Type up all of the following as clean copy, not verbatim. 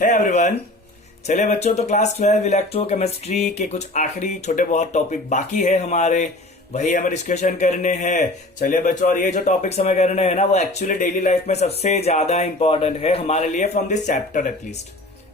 है एवरीवन। चलिए बच्चों, तो क्लास 12 इलेक्ट्रोकेमिस्ट्री के कुछ आखिरी छोटे बहुत टॉपिक बाकी है हमारे, वही हमें डिस्कशन करने हैं। चलिए बच्चों, और ये जो टॉपिक्स हमें करने हैं ना, वो एक्चुअली डेली लाइफ में सबसे ज्यादा इंपॉर्टेंट है हमारे लिए, from this chapter at least.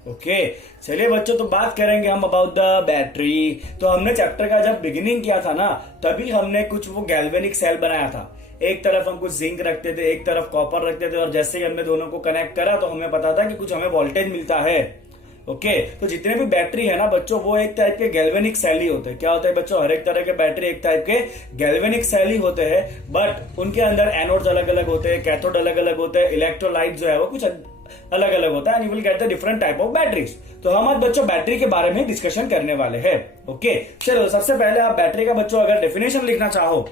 Okay चलिए बच्चों, तो बात करेंगे हम अबाउट द बैटरी। तो हमने चैप्टर का जब बिगिनिंग किया था ना, तभी हमने कुछ वो गैल्वेनिक सेल बनाया था। एक तरफ हम कुछ जिंक रखते थे, एक तरफ कॉपर रखते थे, और जैसे ही हमने दोनों को कनेक्ट करा तो हमें पता था कि कुछ हमें वोल्टेज मिलता है। ओके तो जितने भी बैटरी है ना बच्चों, वो एक टाइप के गैल्वेनिक सेल ही होते हैं। क्या होता है बच्चों, हर एक तरह के बैटरी एक टाइप के गैल्वेनिक सेल ही होते हैं, बट उनके अंदर एनोड्स अलग अलग होते हैं, कैथोड अलग अलग होते हैं, इलेक्ट्रोलाइट जो है वो कुछ अलग अलग होता है, and you will get the different type of batteries. तो हम आज बच्चों बैटरी के बारे में डिस्कशन करने वाले हैं। ओके चलो, सबसे पहले आप बैटरी का बच्चों अगर डेफिनेशन लिखना चाहो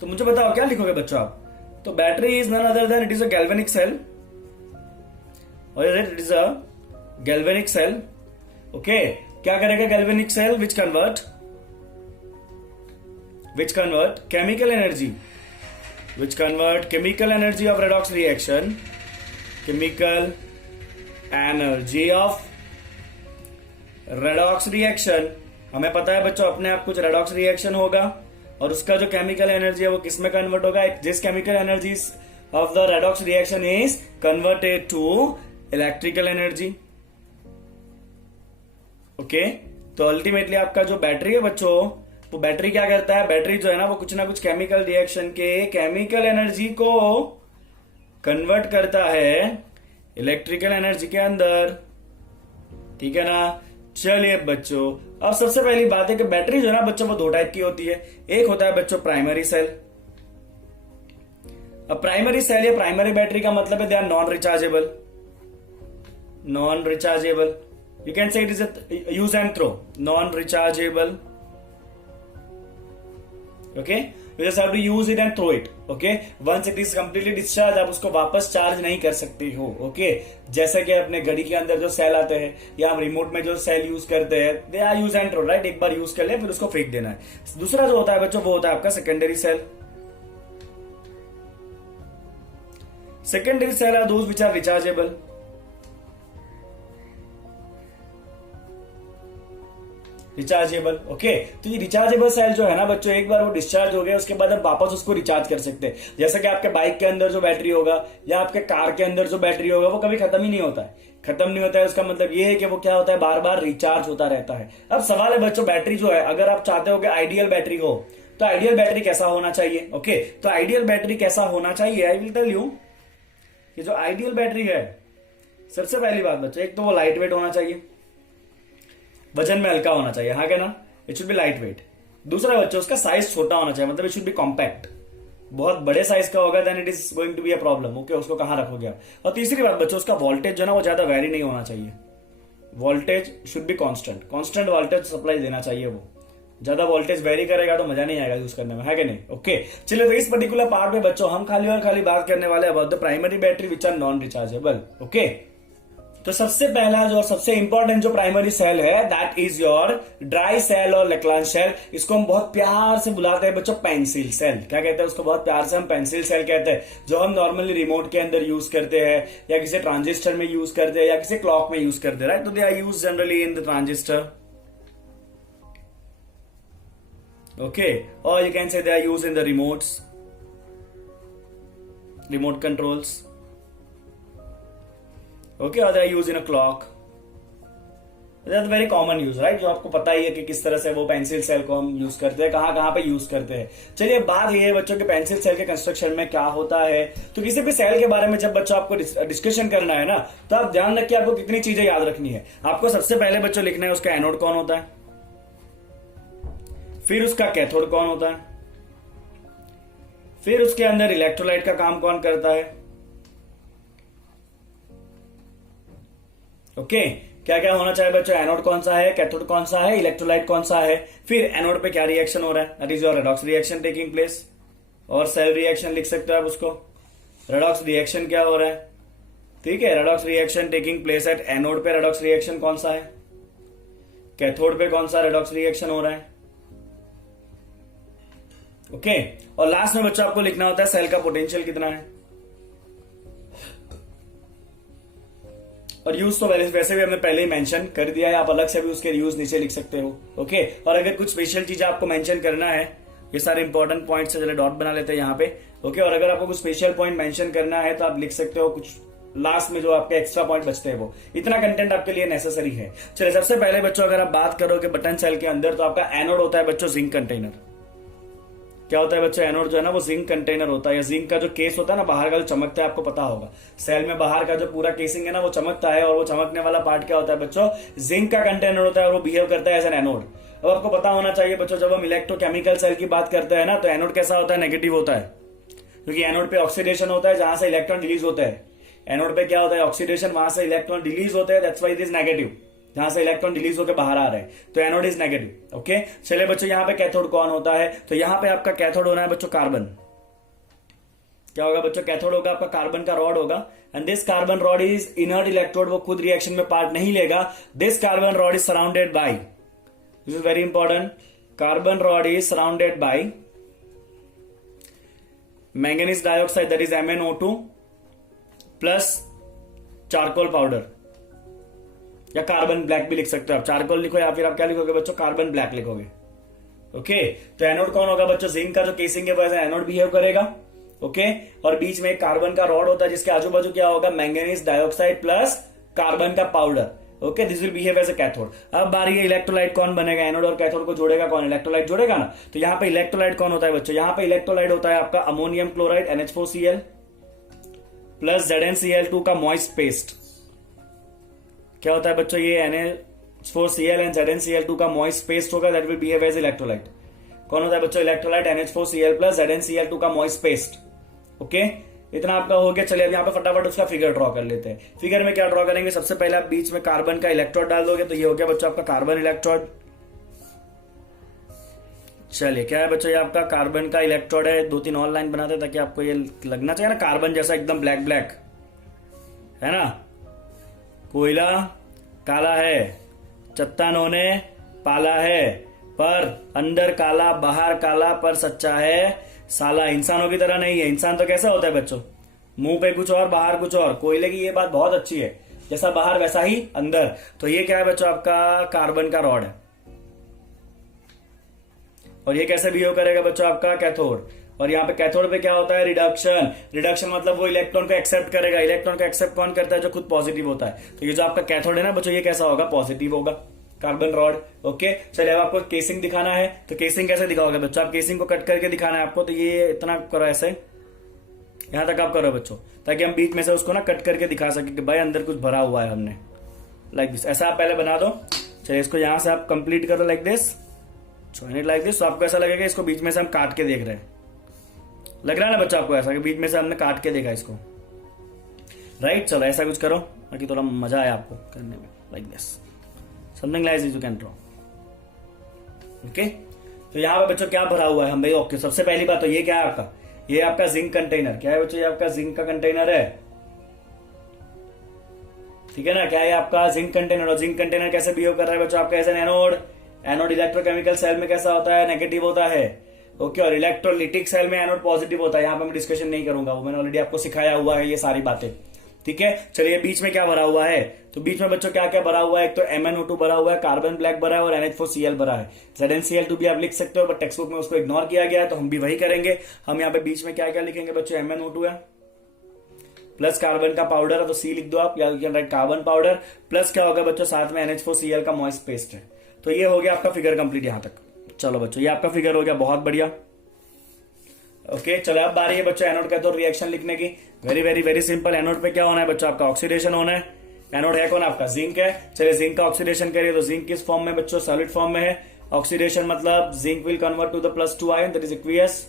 तो मुझे बताओ क्या लिखोगे बच्चों आप। तो battery is none other than it is a galvanic cell, और it is a galvanic cell. Okay, क्या करेगा galvanic cell? Which convert chemical energy, chemical energy of redox reaction, chemical energy of redox reaction. हमें पता है बच्चों, अपने आप कुछ रेडॉक्स रिएक्शन होगा और उसका जो केमिकल एनर्जी है वो किस में कन्वर्ट होगा? जिस chemical energy of the redox reaction is converted to electrical energy. Okay, तो अल्टीमेटली आपका जो बैटरी है बच्चों, वो बैटरी क्या करता है? बैटरी जो है ना, वो कुछ ना कुछ केमिकल रिएक्शन के केमिकल एनर्जी को कन्वर्ट करता है इलेक्ट्रिकल एनर्जी के अंदर। ठीक है ना। चलिए बच्चों, अब सबसे पहली बात है कि बैटरी जो है ना बच्चों, वो दो टाइप की होती है। एक होता है बच्चों प्राइमरी सेल। अब प्राइमरी सेल या प्राइमरी बैटरी का मतलब है they are non rechargeable. You can say it is a use and throw, non-rechargeable. Okay, you just have to use it and throw it. Okay, once it is completely discharged, आप उसको वापस charge नहीं कर सकते हो। Okay, जैसा कि अपने घड़ी के अंदर जो सेल आते हैं या हम रिमोट में जो सेल यूज करते हैं, they are use and throw, right? एक बार यूज कर ले फिर उसको फेंक देना है। दूसरा जो होता है बच्चों, वो होता है आपका secondary cell. Secondary cell are those which are rechargeable. Rechargeable. Okay, तो ये रिचार्जेबल सेल जो है ना बच्चों, एक बार वो डिस्चार्ज हो गया उसके बाद आप वापस उसको रिचार्ज कर सकते हैं। जैसे कि आपके बाइक के अंदर जो बैटरी होगा या आपके कार के अंदर जो बैटरी होगा, वो कभी खत्म ही नहीं होता है। खत्म नहीं होता है उसका मतलब ये है कि वो क्या होता है, बार बार रिचार्ज होता रहता है। अब सवाल है बच्चों, बैटरी जो है, अगर आप चाहते हो कि आइडियल बैटरी हो, तो आइडियल बैटरी कैसा होना चाहिए? ओके, तो आइडियल बैटरी कैसा होना चाहिए, आई विल टेल यू। कि जो आइडियल बैटरी है, सबसे पहली बात बच्चों, एक तो वो लाइट वेट होना चाहिए, वजन में हल्का होना चाहिए। हाँ क्या ना, it should be light weight. दूसरा बच्चों, उसका साइज छोटा होना चाहिए, मतलब इट शुड बी कॉम्पैक्ट। बहुत बड़े साइज का होगा then it is going to be a problem. Okay, उसको कहां रखोगे आप। और तीसरी बात बच्चों, उसका वोल्टेज जो है ना, वो ज्यादा वेरी नहीं होना चाहिए। Voltage should be constant voltage supply देना चाहिए। वो ज्यादा वोल्टेज वेरी करेगा तो मजा नहीं आएगा यूज करने में, है कि नहीं। ओके चलिए, तो इस पर्टिकुलर पार्ट में बच्चों हम खाली और खाली बात करने वाले about the primary battery which are non rechargeable. Okay, तो सबसे पहला जो सबसे इंपॉर्टेंट जो प्राइमरी सेल है, that is your dry cell और लेक्लान सेल। इसको हम बहुत प्यार से बुलाते हैं बच्चों पेंसिल सेल। क्या कहते हैं उसको? बहुत प्यार से हम पेंसिल सेल कहते हैं, जो हम नॉर्मली रिमोट के अंदर यूज करते हैं या किसी ट्रांजिस्टर में यूज करते हैं या किसी क्लॉक में यूज करते हैं, राइट? तो they are use generally in the transistor. Okay, और you can say they are use in the remotes, remote controls. Okay, और they are use in a clock. That very common use, right? जो आपको पता ही है कि किस तरह से वो पेंसिल सेल को हम यूज करते हैं, कहां कहां पे यूज करते हैं। चलिए, बात ये है बच्चों के पेंसिल सेल के कंस्ट्रक्शन में क्या होता है। तो किसी भी सेल के बारे में जब बच्चों आपको डिस्कशन करना है ना, तो आप ध्यान रखिए आपको कितनी चीजें याद रखनी है। आपको सबसे पहले बच्चों लिखना है उसका एनोड कौन होता है, फिर उसका कैथोड कौन होता है, फिर उसके अंदर इलेक्ट्रोलाइट का काम कौन करता है। ओके, क्या क्या होना चाहिए बच्चों? एनोड कौन सा है, कैथोड कौन सा है, इलेक्ट्रोलाइट कौन सा है, फिर एनोड पे क्या रिएक्शन हो रहा है, that is your redox reaction taking place, और सेल रिएक्शन लिख सकते हो आप उसको। रेडॉक्स रिएक्शन क्या हो रहा है? ठीक है, redox reaction taking place at anode पे रेडॉक्स रिएक्शन कौन सा है, कैथोड पे कौन सा रेडॉक्स रिएक्शन हो रहा है। ओके, और लास्ट में बच्चों आपको लिखना होता है सेल का पोटेंशियल कितना है। और यूज तो वैसे भी हमने पहले ही मेंशन कर दिया है, आप अलग से भी उसके यूज नीचे लिख सकते हो। ओके, और अगर कुछ स्पेशल चीज आपको मेंशन करना है, ये सारे इंपॉर्टेंट पॉइंट्स है, चलिए डॉट बना लेते हैं यहाँ पे। ओके, और अगर आपको कुछ स्पेशल पॉइंट मेंशन करना है तो आप लिख सकते हो कुछ लास्ट में, जो आपके एक्स्ट्रा पॉइंट बचते हैं वो। इतना कंटेंट आपके लिए नेसेसरी है। चलिए सबसे पहले बच्चों अगर आप बात करोगे बटन सेल के अंदर, तो आपका एनोड होता है बच्चों जिंक कंटेनर। क्या होता है बच्चों? एनोड जो है ना वो जिंक कंटेनर होता है, या जिंक का जो केस होता है ना बाहर का जो चमकता है, आपको पता होगा सेल में बाहर का जो पूरा केसिंग है ना वो चमकता है, और वो चमकने वाला पार्ट क्या होता है बच्चों? जिंक का कंटेनर होता है, और वो बिहेव करता है एज एन एनोड। अब आपको पता होना चाहिए बच्चों, जब हम इलेक्ट्रोकेमिकल सेल की बात करते हैं ना, तो एनोड कैसा होता है? नेगेटिव होता है, क्योंकि एनोड पे ऑक्सीडेशन होता है जहां से इलेक्ट्रॉन रिलीज होता है। एनोड पे क्या होता है? ऑक्सीडेशन, वहां से इलेक्ट्रॉन रिलीज होते हैं, that's why it is negative, जहां से इलेक्ट्रॉन रिलीज होकर बाहर आ रहे हैं, तो एनोड इज नेगेटिव। ओके, चलिए बच्चों यहाँ पे कैथोड कौन होता है? तो यहाँ पे आपका कैथोड होना है बच्चों कार्बन। क्या होगा बच्चों? कैथोड होगा आपका कार्बन का रॉड होगा, and this carbon rod is inert electrode, वो खुद रिएक्शन में पार्ट नहीं लेगा। This carbon rod is surrounded by, this is very important, carbon rod is surrounded by manganese dioxide, that is MnO2 plus charcoal powder, या carbon black भी लिख सकते हो आप। चारकोल लिखो या फिर आप क्या लिखोगे बच्चों? कार्बन ब्लैक लिखोगे। ओके, तो एनोड कौन होगा बच्चों? जिंक का जो केसिंग है वो ऐसा एनोड बिहेव करेगा। ओके, और बीच में एक कार्बन का रॉड होता है जिसके आजू बाजू क्या होगा? मैंगनीज डाइऑक्साइड प्लस कार्बन का powder. Okay, this will behave as a cathode. अब बारी है इलेक्ट्रोलाइट कौन बनेगा? एनोड और कैथोड को जोड़ेगा कौन? इलेक्ट्रोलाइट जोड़ेगा ना। तो यहाँ पे इलेक्ट्रोलाइट कौन होता है बच्चों? यहाँ पे इलेक्ट्रोलाइट होता है आपका ammonium chloride NH4Cl plus ZnCl2 का मॉइस्ट पेस्ट। क्या होता है बच्चों? ये NH4Cl एंड ZnCl2 का मॉइस्ट पेस्ट होगा, that will behave as electrolyte. कौन होता है बच्चों? इलेक्ट्रोलाइट NH4Cl प्लस ZnCl2 का मॉइस्ट पेस्ट। ओके, इतना आपका हो गया। चलिए अब यहाँ पे फटाफट उसका फिगर ड्रॉ कर लेते हैं। फिगर में क्या ड्रॉ करेंगे? सबसे पहले आप बीच में कार्बन का इलेक्ट्रोड डाल दोगे, तो ये हो गया बच्चों आपका कार्बन इलेक्ट्रोड। चलिए क्या है बच्चों? ये आपका कार्बन का इलेक्ट्रोड है। 2-3 और लाइन बनाते हैं ताकि आपको ये लगना चाहिए ना कार्बन जैसा, एकदम ब्लैक ब्लैक है ना। कोयला काला है, चट्टानों ने पाला है, पर अंदर काला बाहर काला, पर सच्चा है साला। इंसानों की तरह नहीं है। इंसान तो कैसा होता है बच्चों? मुंह पे कुछ और बाहर कुछ और। कोयले की ये बात बहुत अच्छी है, जैसा बाहर वैसा ही अंदर। तो ये क्या है बच्चों? आपका कार्बन का रॉड है। और ये कैसे बिहेव करेगा बच्चों? आपका कैथोड। और यहाँ पे कैथोड पे क्या होता है? रिडक्शन। रिडक्शन मतलब वो इलेक्ट्रॉन को एक्सेप्ट करेगा। इलेक्ट्रॉन को एक्सेप्ट कौन करता है? जो खुद पॉजिटिव होता है। तो ये जो आपका कैथोड है ना बच्चों, ये कैसा होगा? पॉजिटिव होगा, कार्बन रॉड। ओके, चलिए अब आपको केसिंग दिखाना है, तो केसिंग कैसे दिखाओगे बच्चों? आप केसिंग को कट करके दिखाना है आपको, तो ये इतना करो, ऐसे यहां तक आप करो बच्चों, ताकि हम बीच में से उसको ना कट करके दिखा सके कि भाई अंदर कुछ भरा हुआ है हमने। लाइक दिस, ऐसा आप पहले बना दो। चलिए इसको यहां से आप कंप्लीट करो like this, join it like this. तो आपको ऐसा लगेगा इसको बीच में से हम काट के देख रहे हैं। लग रहा है ना बच्चा आपको ऐसा कि बीच में से हमने काट के देखा इसको, राइट? चलो ऐसा कुछ करो ताकि थोड़ा मजा आए आपको करने में। Like this, something like this you can draw. Okay, तो यहाँ पे बच्चों क्या भरा हुआ है हम भाई? ओके, सबसे पहली बात तो ये क्या है आपका? ये आपका जिंक कंटेनर। क्या है बच्चों? ये आपका जिंक का कंटेनर है, ठीक है ना। क्या है आपका? Zinc container. और जिंक कंटेनर कैसे बिहेव कर रहा है बच्चों? आपका ऐसा एनोड। एनोड इलेक्ट्रोकेमिकल सेल में कैसा होता है? नेगेटिव होता है। ओके, और इलेक्ट्रोलिटिक सेल में एनोड पॉजिटिव होता है। यहाँ पे मैं डिस्कशन नहीं करूंगा, वो मैंने ऑलरेडी आपको सिखाया हुआ है ये सारी बातें, ठीक है। चलिए बीच में क्या भरा हुआ है? तो बीच में बच्चों क्या क्या भरा हुआ है? एक तो MnO2 भरा हुआ है, कार्बन ब्लैक भरा है, और NH4Cl भरा है। ZnCl2 भी आप लिख सकते हो, बट टेक्स्ट बुक में उसको इग्नोर किया गया है, तो हम भी वही करेंगे। हम यहाँ पे बीच में क्या क्या लिखेंगे बच्चों? MnO2 है प्लस कार्बन का पाउडर है, तो C लिख दो आप, या राइट कार्बन पाउडर प्लस क्या होगा बच्चों? साथ में NH4Cl का मॉइस्ट पेस्ट है। तो ये हो गया आपका फिगर कंप्लीट यहां तक। चलो बच्चों, ये आपका फिगर हो गया, बहुत बढ़िया। ओके, चलो अब बारी है बच्चों एनोड का तो रिएक्शन लिखने की। Very very very simple. Anode पे क्या होना है बच्चों? आपका ऑक्सीडेशन होना है। एनोड है कौन? आपका जिंक है। चलिए जिंक का ऑक्सीडेशन करिए, तो जिंक किस फॉर्म में बच्चों? सॉलिड फॉर्म में है। ऑक्सीडेशन मतलब zinc will convert to the +2 ion, that is aqueous.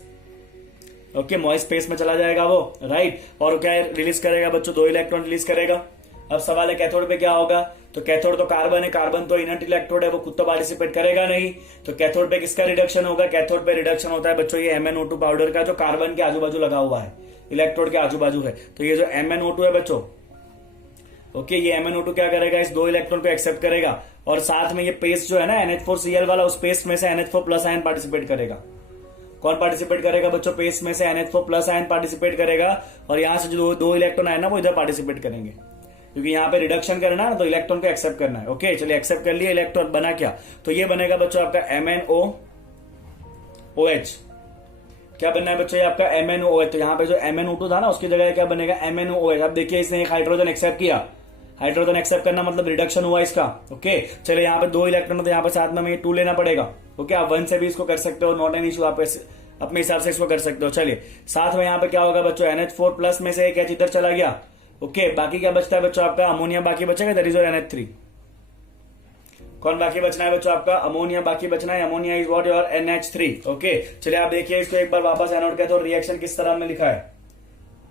Okay, moist space में चला जाएगा वो, राइट। और क्या रिलीज करेगा बच्चों? 2 इलेक्ट्रॉन रिलीज करेगा। अब सवाल है कैथोड पे क्या होगा? तो कैथोड तो कार्बन है, कार्बन तो इनर्ट इलेक्ट्रोड है, वो खुद तो पार्टिसिपेट करेगा नहीं। तो कैथोड पे किसका रिडक्शन होगा? कैथोड पे रिडक्शन होता है बच्चों ये MnO2 पाउडर का, जो कार्बन के आजू बाजू लगा हुआ है, इलेक्ट्रोड के आजू बाजू है। तो ये जो MnO2 है बच्चों, ओके, ये MnO2 क्या करेगा? इस 2 इलेक्ट्रॉन को एक्सेप्ट करेगा, और साथ में ये पेस्ट जो है ना NH4Cl वाला, उस पेस्ट में से NH4+ आयन पार्टिसिपेट करेगा। कौन पार्टिसिपेट करेगा बच्चों? पेस्ट में से NH4+ आयन पार्टिसिपेट करेगा, और यहां से जो 2 इलेक्ट्रॉन आए ना वो इधर पार्टिसिपेट करेंगे। क्योंकि यहाँ पे रिडक्शन करना है ना, तो इलेक्ट्रॉन को एक्सेप्ट करना है। ओके चलिए एक्सेप्ट कर लिया इलेक्ट्रॉन, बना क्या, तो ये बनेगा बच्चों आपका MnOOH। क्या बनना है बच्चों, ये आपका MnOH। तो यहाँ पे जो MnO2 था ना उसकी जगह क्या बनेगा MnOH। अब देखिए इसने एक हाइड्रोजन एक्सेप्ट किया, हाइड्रोजन एक्सेप्ट करना मतलब रिडक्शन हुआ इसका। ओके चलिए यहाँ पे 2 इलेक्ट्रॉन, तो यहाँ पे साथ में 2 लेना पड़ेगा। ओके आप 1 से भी इसको कर सकते हो, नॉट एन इशू, आप अपने हिसाब से इसको कर सकते हो। चलिए साथ में यहाँ पे क्या होगा बच्चों, NH4 प्लस में से एक H इधर चला गया। ओके बाकी क्या बचता है बच्चों आपका, अमोनिया बाकी बचेगा, दैट इज योर NH3। कौन बाकी बचना है बच्चों आपका, अमोनिया बाकी बचना है, ammonia is what, your NH3। Okay चलिए आप देखिए इसको एक बार वापस एनोड का, तो रिएक्शन किस तरह में लिखा है,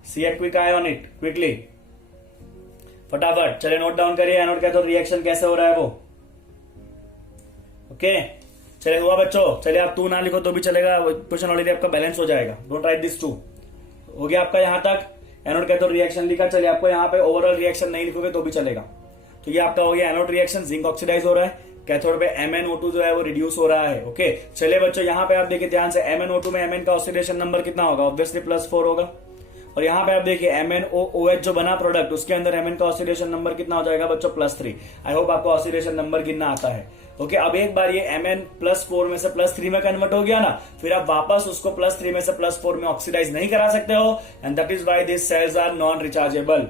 see quick eye on it quickly, फटाफट चलिए नोट डाउन करिए एनोड का तो रिएक्शन कैसे हो रहा है वो। ओके चलिए हुआ बच्चों, चलिए आप 2 ना लिखो तो भी चलेगा, क्वेश्चन ऑलरेडी आपका बैलेंस हो जाएगा, डोंट राइट दिस 2। हो गया आपका यहां तक, एनोड का तो रिएक्शन लिखा। चलिए आपको यहाँ पे ओवरऑल रिएक्शन नहीं लिखोगे तो भी चलेगा। तो ये आपका हो गया एनोड रिएक्शन, जिंक ऑक्सीडाइज हो रहा है, कैथोड पे MnO2 जो है वो रिड्यूस हो रहा है। ओके चलिए बच्चों यहाँ पे आप देखिए ध्यान से, MnO2 में Mn का ऑक्सीडेशन नंबर कितना होगा, ऑब्वियसली +4 होगा। और यहाँ पे आप देखिए MnOOH जो बना प्रोडक्ट, उसके अंदर Mn का ऑक्सीडेशन नंबर कितना हो जाएगा बच्चों, +3। आई होप आपको ऑक्सीडेशन नंबर गिनना आता है। ओके अब एक बार ये Mn +4 में से +3 में कन्वर्ट हो गया ना, फिर आप वापस उसको +3 में से +4 में ऑक्सीडाइज नहीं करा सकते हो, and that is why this cells are non rechargeable.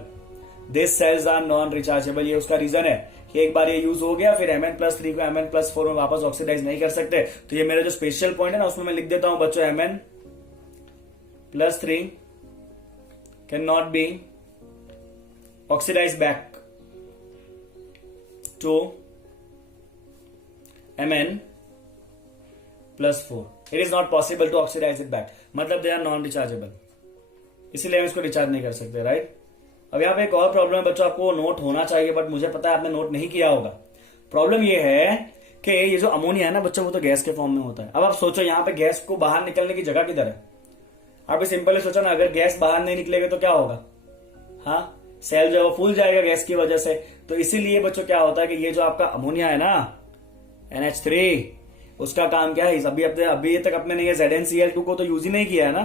This cells are non rechargeable, ये उसका रीजन है कि एक बार ये यूज हो गया, फिर Mn+3 को Mn+4 में वापस ऑक्सीडाइज नहीं कर सकते। तो ये मेरा जो स्पेशल पॉइंट है ना उसमें मैं लिख देता हूं बच्चों, Mn+3 can not be oxidise back to Mn+4। It is not possible to oxidise it back, मतलब दे आर नॉन रिचार्जेबल, इसीलिए हम इसको रिचार्ज नहीं कर सकते, राइट। अब यहाँ पे एक और प्रॉब्लम है बच्चों, आपको नोट होना चाहिए बट मुझे पता है आपने नोट नहीं किया होगा। प्रॉब्लम ये है कि ये जो अमोनिया है ना बच्चों, वो तो गैस के फॉर्म में होता है। अब आप सोचो यहाँ पे गैस को बाहर निकलने की जगह किधर है, आप सिंपली सोचो ना, अगर गैस बाहर नहीं निकलेगा तो क्या होगा, हाँ सेल जो है वो फूल जाएगा गैस की वजह से। तो इसीलिए बच्चों क्या होता है कि ये जो आपका अमोनिया है ना NH3, उसका काम क्या है, अभी तक अपने ने ये ZnCl2 को तो यूज ही नहीं किया है ना।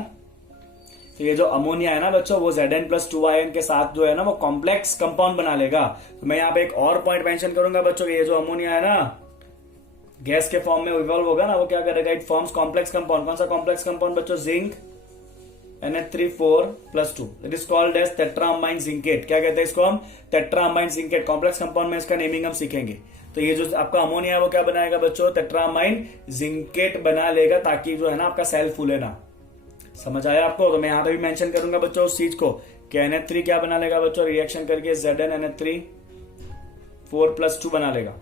तो ये जो अमोनिया है ना बच्चों, वो Zn+2 आयन के साथ जो है ना वो कॉम्प्लेक्स कंपाउंड बना लेगा। तो मैं यहाँ पे एक और पॉइंट मेंशन करूंगा बच्चों, ये जो अमोनिया है ना गैस के फॉर्म में इवॉल्व होगा ना, वो क्या करेगा, इट फॉर्म्स कॉम्प्लेक्स कंपाउंड। कौन सा कॉम्प्लेक्स कंपाउंड बच्चों, zinc NH3 4+2, it is called as tetraammine zincate. क्या कहते हैं इसको हम, टेट्राअमाइन जिंकेट। कॉम्प्लेक्स कंपाउंड में इसका नेमिंग हम सीखेंगे। तो ये जो आपका अमोनिया है वो क्या बनाएगा बच्चों, टेट्राअमाइन जिंकेट बना लेगा, ताकि जो है ना आपका सेल फूले ना। समझ आया आपको। तो मैं यहां पे भी मेंशन करूंगा बच्चों उस चीज को कि NH3 क्या बना लेगा बच्चों, रिएक्शन करके ZnNH3 4+2 बना लेगा।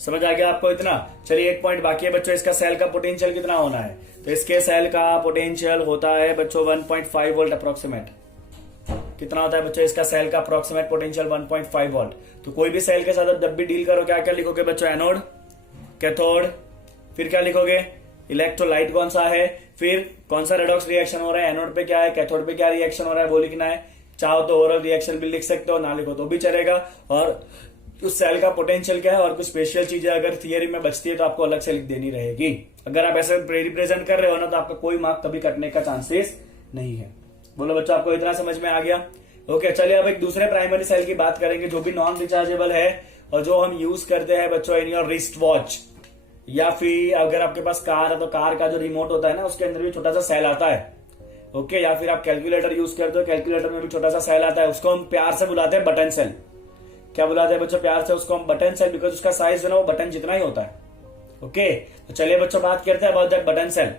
समझ आ गया आपको इतना। चलिए एक पॉइंट बाकी है बच्चों, इसका सेल का पोटेंशियल कितना होना है। तो इसके सेल का पोटेंशियल होता है बच्चों 1.5 वोल्ट अप्रोक्सीमेट। कितना होता है बच्चों इसका सेल का अप्रोक्सीमेट पोटेंशियल, 1.5 वोल्ट। तो कोई भी सेल के साथ जब भी डील करो क्या क्या लिखोगे बच्चों, एनोड, कैथोड, फिर क्या लिखोगे, इलेक्ट्रोलाइट कौन सा है, फिर कौन सा रेडॉक्स रिएक्शन हो रहा है, एनोड पे क्या है, कैथोड पे क्या रिएक्शन हो रहा है वो लिखना है। चाहो तो ओवरऑल रिएक्शन भी लिख सकते हो, ना लिखो तो भी चलेगा। और उस सेल का पोटेंशियल क्या है, और कुछ स्पेशल चीजें अगर थियरी में बचती है तो आपको अलग से लिख देनी रहेगी। अगर आप ऐसे रिप्रेजेंट कर रहे हो ना तो आपका कोई मार्क कभी कटने का चांसेस नहीं है। बोलो बच्चों आपको इतना समझ में आ गया। ओके चलिए अब एक दूसरे प्राइमरी सेल की बात करेंगे जो भी नॉन रिचार्जेबल है और जो हम यूज करते हैं बच्चों इन योर रिस्ट वॉच, या फिर अगर आपके पास कार है तो कार का जो रिमोट होता है ना उसके अंदर भी छोटा सा सेल आता है। ओके या फिर आप कैलकुलेटर यूज करते हो, कैलकुलेटर में भी छोटा सा सेल आता है, उसको हम प्यार से बुलाते हैं बटन सेल। क्या बुलाते हैं बच्चों प्यार से उसको हम, बटन सेल, बिकॉज उसका साइज जो है वो बटन जितना ही होता है। ओके तो चलिए बच्चों बात करते हैं अबाउट दैट बटन सेल।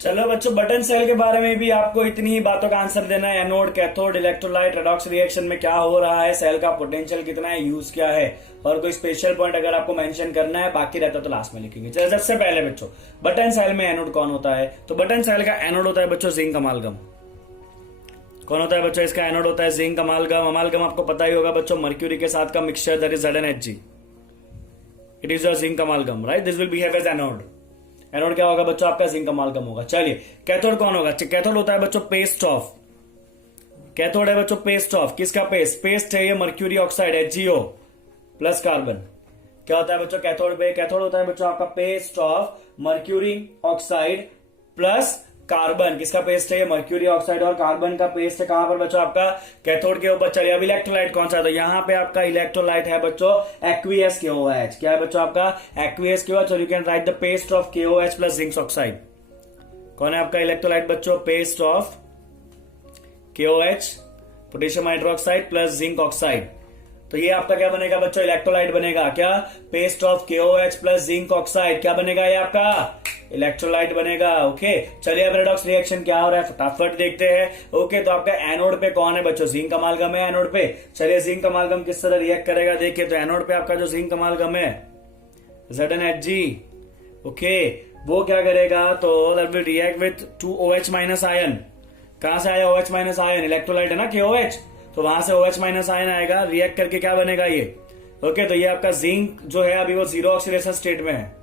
चलो बच्चों बटन सेल के बारे में भी आपको इतनी ही बातों का आंसर देना है, anode, cathode, electrolyte, redox reaction में क्या हो रहा है, सेल का पोटेंशियल कितना है, यूज क्या है, और कोई स्पेशल पॉइंट अगर आपको मेंशन करना है बाकी रहता तो लास्ट में लिखेंगे। चलो सबसे पहले बच्चों बटन सेल में एनोड कौन होता है, तो बटन सेल का एनोड होता है बच्चों जिंक अमालगम। कौन होता है बच्चों इसका एनोड होता है जिंक अमालगम। अमालगम आपको पता ही होगा बच्चों मर्क्यूरी के साथ का mixture, that is ZnHg, it is your zinc amalgam, right, this will behave as anode. Anode क्या होगा बच्चों आपका जिंक अमालगम होगा। चलिए कैथोड कौन होगा, कैथोड होता है बच्चों पेस्ट ऑफ, कैथोड है बच्चों पेस्ट ऑफ, किसका पेस्ट, पेस्ट है ये mercury oxide HgO plus carbon. क्या होता है बच्चों कैथोड पे, कैथोड होता है बच्चों आपका paste of mercury oxide plus carbon, किसका पेस्ट है ये, मर्क्यूरी ऑक्साइड और कार्बन का पेस्ट है। कहां पर बच्चों, आपका कैथोड के ऊपर। चलिए अब इलेक्ट्रोलाइट कौन सा है, तो यहाँ पे आपका इलेक्ट्रोलाइट है बच्चों एक्वियस KOH। क्या है बच्चों आपका एक्वियस KOH, और you can write the paste of KOH plus zinc oxide. कौन है आपका इलेक्ट्रोलाइट बच्चों, paste of KOH potassium hydroxide plus zinc oxide. तो ये आपका क्या बनेगा बच्चों, इलेक्ट्रोलाइट बनेगा। क्या, paste of KOH plus zinc oxide. क्या बनेगा ये आपका, इलेक्ट्रोलाइट बनेगा। ओके, चलिए अब रेडॉक्स रिएक्शन क्या हो रहा है फटाफट देखते हैं। ओके, तो आपका एनोड पे कौन है बच्चों, जिंक अमालगम है एनोड पे। चलिए जिंक अमालगम किस तरह रिएक्ट करेगा देखिए। तो एनोड पे आपका जो जिंक अमालगम है ZnHg, ओके, वो क्या करेगा, तो that will react with 2OH minus ion. कहां से आया OH माइनस आयन, इलेक्ट्रोलाइट है ना KOH, तो वहां से OH माइनस आयन आएगा, रिएक्ट करके क्या बनेगा ये। ओके, तो ये आपका जिंक जो है अभी वो जीरो ऑक्सीडेशन स्टेट में है।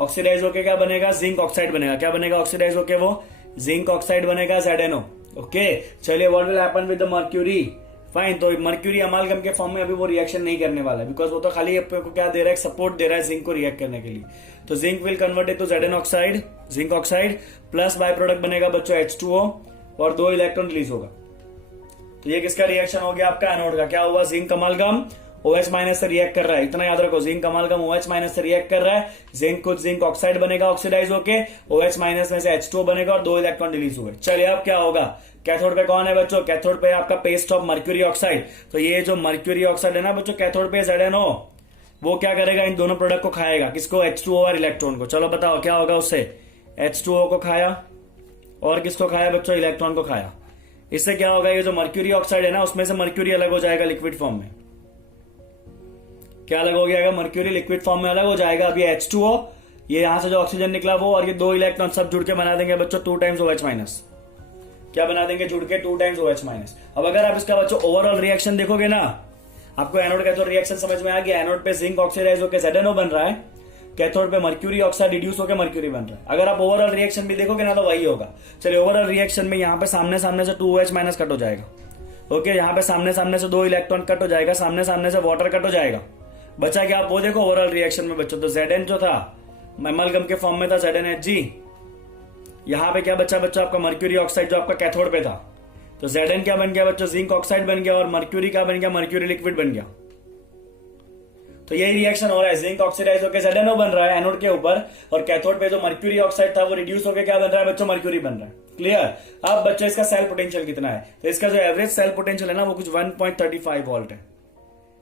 ऑक्सीडाइज होके क्या बनेगा, जिंक ऑक्साइड बनेगा। क्या बनेगा ऑक्सीडाइज होके, वो जिंक ऑक्साइड बनेगा ZnO। ओके, चलिए what will happen with the mercury, fine. तो मर्क्यूरी अमालगम के फॉर्म में अभी वो रिएक्शन नहीं करने वाला है, बिकॉज वो तो खाली आपको क्या दे रहा है, सपोर्ट दे रहा है जिंक को रिएक्ट करने के लिए। तो zinc will convert it to Zn oxide, zinc oxide plus by product बनेगा बच्चों H2O, और 2 इलेक्ट्रॉन रिलीज होगा। तो ये किसका रिएक्शन हो गया, आपका एनोड का। क्या हुआ, जिंक अमालगम OH माइनस से रिएक्ट कर रहा है, इतना याद रखो, जिंक अमालगम OH माइनस से रिएक्ट कर रहा है। जिंक कुछ जिंक ऑक्साइड बनेगा ऑक्सीडाइज होके, OH माइनस में से H2O बनेगा और 2 इलेक्ट्रॉन रिलीज हुए। चलिए अब क्या होगा, कैथोड पे कौन है बच्चों, कैथोड पे आपका पेस्ट ऑफ मर्क्यूरी ऑक्साइड। तो ये जो मर्क्यूरी ऑक्साइड है ना बच्चों, कैथोड पे ZnO, वो क्या करेगा, इन दोनों प्रोडक्ट को खाएगा। किसको, H2O और इलेक्ट्रॉन को। चलो बताओ क्या होगा उससे, H2O को खाया और किसको खाया बच्चों, इलेक्ट्रॉन को खाया। इससे क्या होगा, ये जो मर्क्यूरी ऑक्साइड है ना, उसमें से मर्क्यूरी अलग हो जाएगा लिक्विड फॉर्म में। क्या अलग हो गया, मर्क्यूरी लिक्विड फॉर्म में अलग हो जाएगा। अभी H2O, ये यहां से जो ऑक्सीजन निकला वो, और ये 2 इलेक्ट्रॉन सब जुड़ के बना देंगे बच्चों 2 टाइम्स OH माइनस। क्या बना देंगे, जुड़ के 2 टाइम्स OH माइनस। अब अगर आप इसका बच्चों ओवरऑल रिएक्शन देखोगे ना, आपको एनोड कैथोड रिएक्शन समझ में आ गया। एनोड पे जिंक ऑक्सीडाइज होकर ZnO बन रहा है, कैथोड पे मर्क्यूरी ऑक्साइड रिड्यूस होकर मर्क्यूरी बन रहा है। अगर आप ओवरऑल रिएक्शन भी देखोगे ना तो वही होगा। चलिए ओवरऑल रिएक्शन में यहाँ पे सामने सामने से 2OH माइनस कट हो जाएगा। ओके, यहाँ पे सामने सामने से 2 इलेक्ट्रॉन कट हो जाएगा, सामने सामने से वाटर कट हो जाएगा। बचा क्या, आप वो देखो ओवरऑल रिएक्शन में बच्चों, तो Zn जो था अमालगम के फॉर्म में था ZnHg, यहाँ पे क्या बचा बच्चों, आपका मर्क्यूरी ऑक्साइड जो आपका कैथोड पे था। तो Zn क्या बन गया बच्चों, जिंक ऑक्साइड बन गया, और मर्क्यूरी क्या बन गया, मर्क्यूरी लिक्विड बन गया। तो यही रिएक्शन हो रहा है, जिंक ऑक्सीडाइज होकर ZnO बन रहा है एनोड के ऊपर, और कैथोड पे जो मर्क्यूरी ऑक्साइड था वो रिड्यूस होकर क्या बन रहा है बच्चों, मर्क्यूरी बन रहा है। क्लियर। अब बच्चों इसका सेल पोटेंशियल कितना है, तो इसका जो एवरेज सेल पोटेंशियल है ना वो कुछ 1.35 वोल्ट है।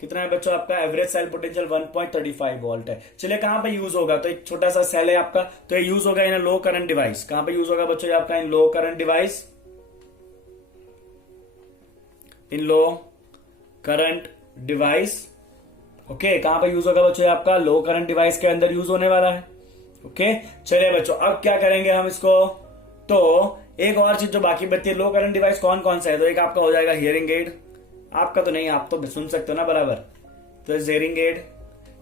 कितना है बच्चों, आपका एवरेज सेल पोटेंशियल 1.35 वोल्ट है। चलिए कहां पे यूज होगा, तो एक छोटा सा सेल है आपका, तो ये यूज होगा इन लो करंट डिवाइस। कहां पे यूज होगा बच्चों, आपका इन लो करंट डिवाइस, इन लो करंट डिवाइस। ओके, कहां पे यूज होगा बच्चों, आपका लो करंट डिवाइस के अंदर यूज होने वाला है। ओके, चलिए बच्चों अब क्या करेंगे हम इसको, तो एक और चीज जो बाकी बचती है, लो करंट डिवाइस कौन कौन सा है, तो एक आपका हो जाएगा हियरिंग एड, आपका तो नहीं, आप तो सुन सकते हो ना बराबर, तो हियरिंग एड।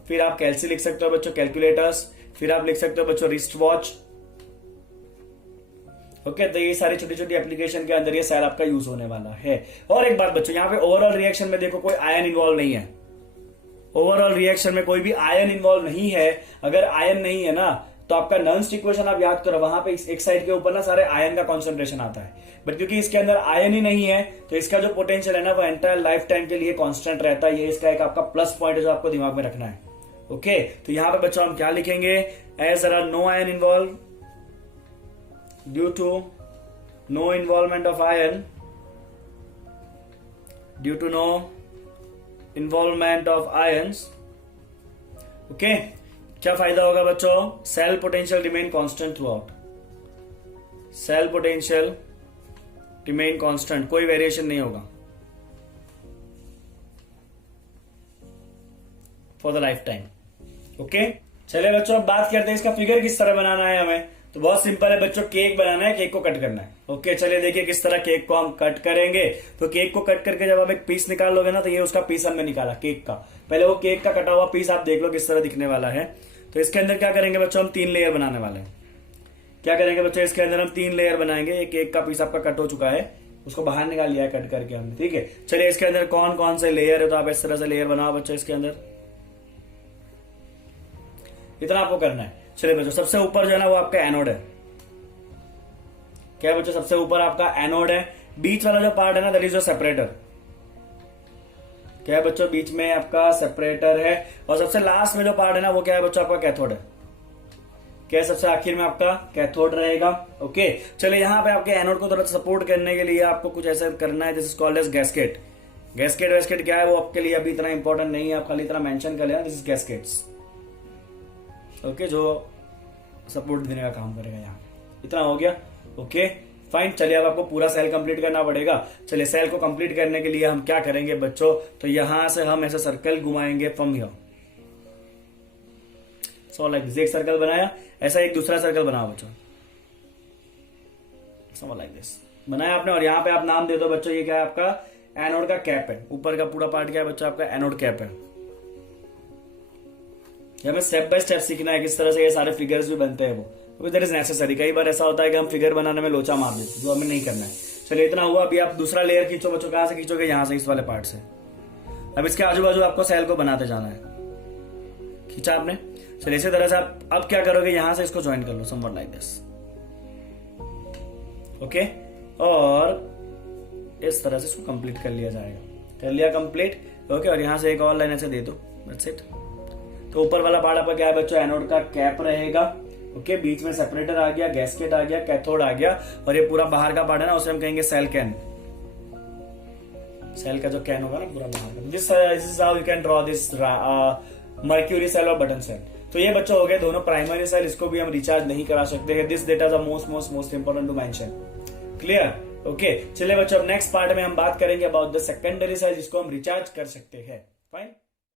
फिर आप कैलसी लिख सकते हो बच्चों, कैलकुलेटर्स। फिर आप लिख सकते हो बच्चों रिस्ट वॉच। ओके, तो ये सारी छोटी छोटी एप्लीकेशन के अंदर ये सेल आपका यूज होने वाला है। और एक बात बच्चों, यहाँ पे ओवरऑल रिएक्शन में देखो कोई आयन इन्वॉल्व नहीं है। ओवरऑल रिएक्शन में कोई भी आयन इन्वॉल्व नहीं है। अगर आयन नहीं है ना तो आपका नंस्ट इक्वेशन आप याद करो, वहां पे एक साइड के ऊपर ना सारे आयन का कॉन्सेंट्रेशन आता है, बट क्योंकि इसके अंदर आयन ही नहीं है तो इसका जो पोटेंशियल है ना वो एंटायर लाइफ टाइम के लिए कांस्टेंट रहता है। ये इसका एक आपका प्लस पॉइंट है जो आपको दिमाग में रखना है। ओके, तो यहां पे बच्चों हम क्या लिखेंगे, as there are no ion involve due to no involvement of ion, due to no involvement of ions. Okay, क्या फायदा होगा बच्चों, cell potential remain constant throughout, cell potential remain constant, कोई वेरिएशन नहीं होगा for the lifetime. Okay, चलिए बच्चों अब बात करते हैं इसका फिगर किस तरह बनाना है हमें। तो बहुत सिंपल है बच्चों, केक बनाना है, केक को कट करना है। ओके, चलिए देखिए किस तरह केक को हम कट करेंगे। तो केक को कट करके जब आप एक पीस निकाल लोगे ना, तो ये उसका पीस हमने निकाला केक का। पहले वो केक का कटा हुआ पीस आप देख लो किस तरह दिखने वाला है। तो इसके अंदर क्या करेंगे बच्चों, हम 3 लेयर बनाने वाले हैं। क्या करेंगे बच्चों, इसके अंदर हम 3 लेयर बनाएंगे। एक केक का पीस आपका कट हो चुका है, उसको बाहर निकाल लिया है कट करके हमने, ठीक है। चलिए इसके अंदर कौन कौन से लेयर है, तो आप इस तरह से लेयर बनाओ बच्चों इसके अंदर, इतना आपको करना है। चलिए बच्चों सबसे ऊपर जो है ना वो आपका एनोड है, क्या है बच्चों, सबसे ऊपर आपका एनोड है, बीच वाला जो पार्ट है ना दैट इज योर सेपरेटर। क्या है बच्चों, बीच में आपका सेपरेटर है, और सबसे लास्ट में जो पार्ट है ना वो क्या है बच्चों, आपका कैथोड है। क्या है, सबसे आखिर में आपका कैथोड रहेगा। ओके, चलिए यहाँ पे आपके एनोड को थोड़ा सपोर्ट करने के लिए आपको कुछ ऐसा करना है, this is called as gasket. Gasket वेस्केट क्या है वो आपके लिए अभी इतना इंपॉर्टेंट नहीं है, आप खाली इतना मेंशन कर लेना, दिस इज गैस्केट्स। ओके, जो सपोर्ट देने का काम करेगा यहाँ, इतना हो गया। ओके फाइन, चलिए अब आपको पूरा सेल कंप्लीट करना पड़ेगा। चलिए सेल को कंप्लीट करने के लिए हम क्या करेंगे बच्चों, तो यहां से हम ऐसा सर्कल घुमाएंगे from here, so like this. एक सर्कल बनाया, ऐसा एक दूसरा सर्कल बनाओ बच्चों, सो लाइक दिस बनाया आपने। और यहाँ पे आप नाम दे दो बच्चों, ये क्या है आपका एनोड का कैप है, ऊपर का पूरा पार्ट क्या है बच्चों, आपका एनोड कैप है। हमें स्टेप बाय स्टेप सीखना है किस तरह से ये सारे फिगर्स भी बनते हैं वो, दैट इज नेसेसरी। कई बार ऐसा होता है कि हम फिगर बनाने में लोचा मार देते हैं, जो हमें नहीं करना है। चलिए इतना हुआ, अभी आप दूसरा लेयर खींचो बच्चों, कहां से खींचोगे, यहां से, इस वाले पार्ट से। अब इसके आजू बाजू आपको सेल को बनाते जाना है, खींचा आपने। चलिए इसी तरह से आप अब क्या करोगे, यहां से इसको ज्वाइन कर लो समवन लाइक दिस। ओके, और इस तरह से इसको कंप्लीट कर लिया जाएगा, कर लिया कंप्लीट। ओके, और यहां से एक और लाइन ऐसे दे दो, दैट्स इट। तो ऊपर वाला पार्ट आपका क्या है बच्चों, एनोड का कैप रहेगा। ओके, बीच में सेपरेटर आ गया, गैस्केट आ गया, कैथोड आ गया, और ये पूरा बाहर का पार्ट है ना उसे हम कहेंगे सेल कैन। सेल का जो कैन होगा ना पूरा बाहर का, this is how you can draw this mercury cell और बटन सेल। तो ये बच्चों हो गए दोनों प्राइमरी सेल, इसको भी हम रिचार्ज नहीं करा सकते हैं। This data most important to mention, clear. Okay, चलिए बच्चों अब नेक्स्ट पार्ट में हम बात करेंगे अबाउट द सेकेंडरी सेल, जिसको हम रिचार्ज कर सकते हैं। फाइन।